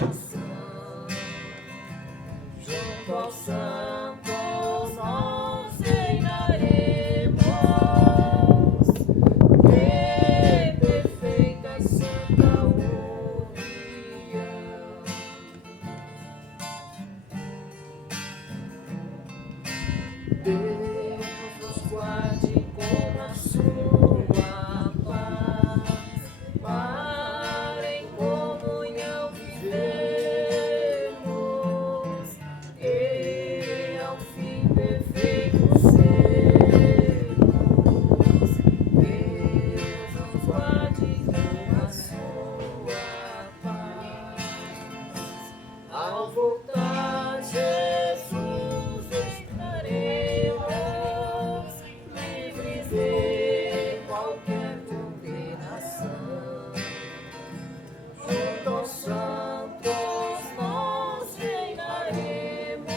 nação. Junto aos santos nós reinaremos. Que perfeita e santa união. Deus nos guarde com a sua paz, para em comunhão vivermos e ao fim perfeito sermos. Deus nos guarde com a sua paz. Ao voltar Jesus estaremos livres de qualquer condenação. Junto aos santos nós reinaremos.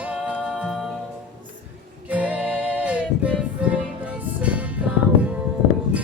Que perfeita e santa união.